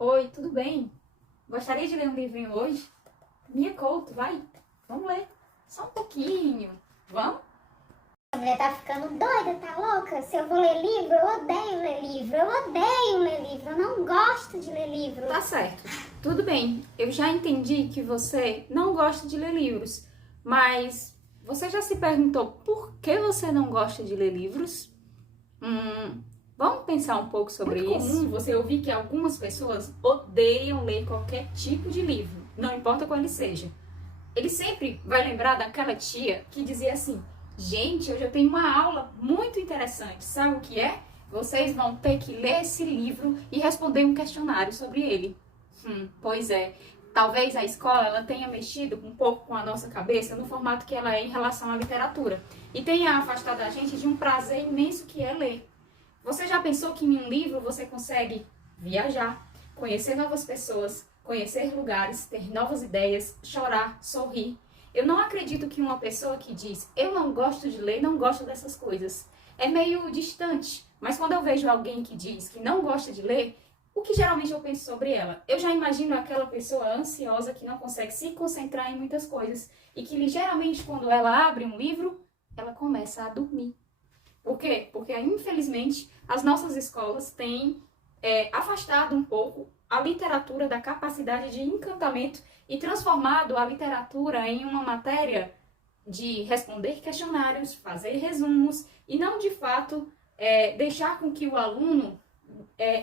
Oi, tudo bem? Gostaria de ler um livrinho hoje? Mia Couto, vai? Vamos ler. Só um pouquinho. Vamos? A mulher tá ficando doida, tá louca? Se eu vou ler livro, eu odeio ler livro. Eu odeio ler livro. Eu não gosto de ler livro. Tá certo. Tudo bem. Eu já entendi que você não gosta de ler livros, mas você já se perguntou por que você não gosta de ler livros? Vamos pensar um pouco sobre isso? É comum você ouvir que algumas pessoas odeiam ler qualquer tipo de livro, não importa qual ele seja. Ele sempre vai lembrar daquela tia que dizia assim: gente, hoje eu tenho uma aula muito interessante. Sabe o que é? Vocês vão ter que ler esse livro e responder um questionário sobre ele. Pois é. Talvez a escola ela tenha mexido um pouco com a nossa cabeça no formato que ela é em relação à literatura e tenha afastado a gente de um prazer imenso que é ler. Você já pensou que em um livro você consegue viajar, conhecer novas pessoas, conhecer lugares, ter novas ideias, chorar, sorrir? Eu não acredito que uma pessoa que diz eu não gosto de ler, não gosta dessas coisas. É meio distante, mas quando eu vejo alguém que diz que não gosta de ler, o que geralmente eu penso sobre ela? Eu já imagino aquela pessoa ansiosa que não consegue se concentrar em muitas coisas e que ligeiramente quando ela abre um livro, ela começa a dormir. Por quê? Porque, infelizmente, as nossas escolas têm afastado um pouco a literatura da capacidade de encantamento e transformado a literatura em uma matéria de responder questionários, fazer resumos e não, de fato, deixar com que o aluno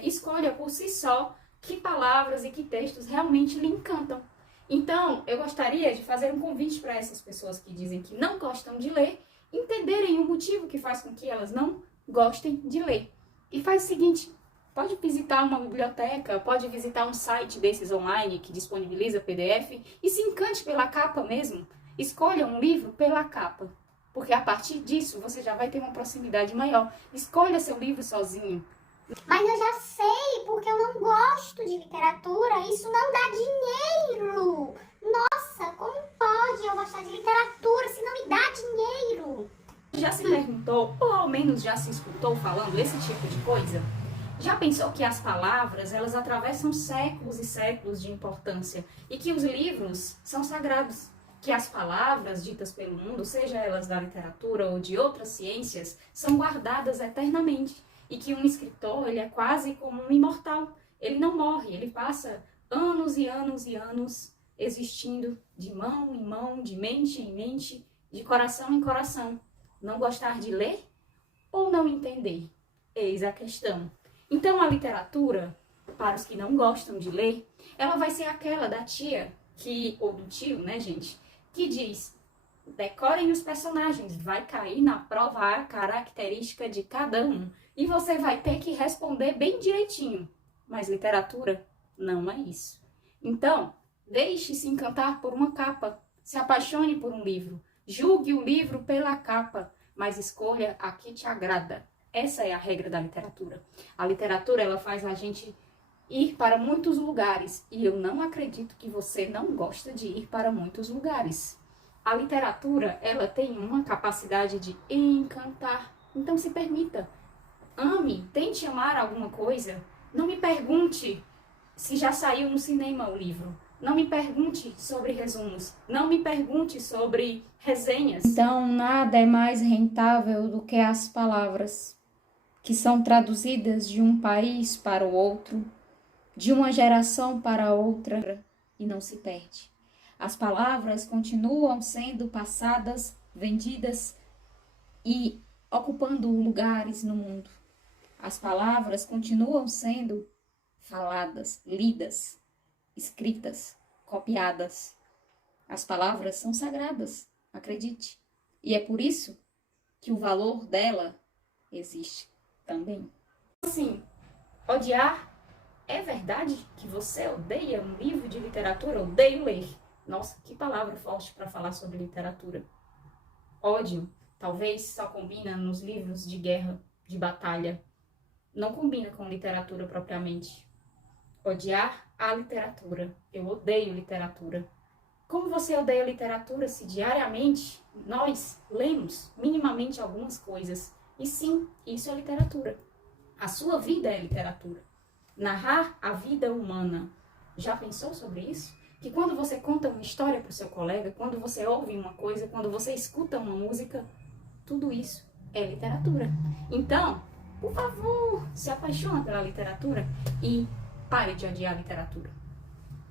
escolha por si só que palavras e que textos realmente lhe encantam. Então, eu gostaria de fazer um convite para essas pessoas que dizem que não gostam de ler, entenderem o motivo que faz com que elas não gostem de ler. E faz o seguinte, pode visitar uma biblioteca, pode visitar um site desses online que disponibiliza PDF e se encante pela capa mesmo. Escolha um livro pela capa, porque a partir disso você já vai ter uma proximidade maior. Escolha seu livro sozinho. Mas eu já sei, porque eu não gosto de literatura. Isso não dá dinheiro. Nossa, como pode eu gostar de literatura se não me dá dinheiro? Já se perguntou, ou ao menos já se escutou falando esse tipo de coisa? Já pensou que as palavras, elas atravessam séculos e séculos de importância e que os livros são sagrados? Que as palavras ditas pelo mundo, seja elas da literatura ou de outras ciências, são guardadas eternamente e que um escritor, ele é quase como um imortal. Ele não morre, ele passa anos e anos e anos existindo de mão em mão, de mente em mente, de coração em coração. Não gostar de ler ou não entender? Eis a questão. Então a literatura, para os que não gostam de ler, ela vai ser aquela da tia, ou do tio, né, gente, que diz: decorem os personagens, vai cair na prova a característica de cada um e você vai ter que responder bem direitinho. Mas literatura não é isso. Então, deixe-se encantar por uma capa, se apaixone por um livro, julgue o livro pela capa, mas escolha a que te agrada. Essa é a regra da literatura. A literatura, ela faz a gente ir para muitos lugares e eu não acredito que você não gosta de ir para muitos lugares. A literatura, ela tem uma capacidade de encantar. Então se permita. Ame, tente amar alguma coisa. Não me pergunte se já saiu no cinema o livro. Não me pergunte sobre resumos. Não me pergunte sobre resenhas. Então, nada é mais rentável do que as palavras, que são traduzidas de um país para o outro, de uma geração para outra, e não se perde. As palavras continuam sendo passadas, vendidas e ocupando lugares no mundo. As palavras continuam sendo faladas, lidas, escritas, copiadas. As palavras são sagradas, acredite. E é por isso que o valor dela existe também. Assim, odiar, é verdade que você odeia um livro de literatura? Odeio ler. Nossa, que palavra forte para falar sobre literatura. Ódio, talvez só combina nos livros de guerra, de batalha. Não combina com literatura propriamente. Odiar a literatura. Eu odeio literatura. Como você odeia literatura se diariamente nós lemos minimamente algumas coisas? E sim, isso é literatura. A sua vida é literatura. narrar a vida humana. Já pensou sobre isso? Que quando você conta uma história para o seu colega, quando você ouve uma coisa, quando você escuta uma música, tudo isso é literatura. Então, por favor, se apaixone pela literatura e pare de odiar a literatura.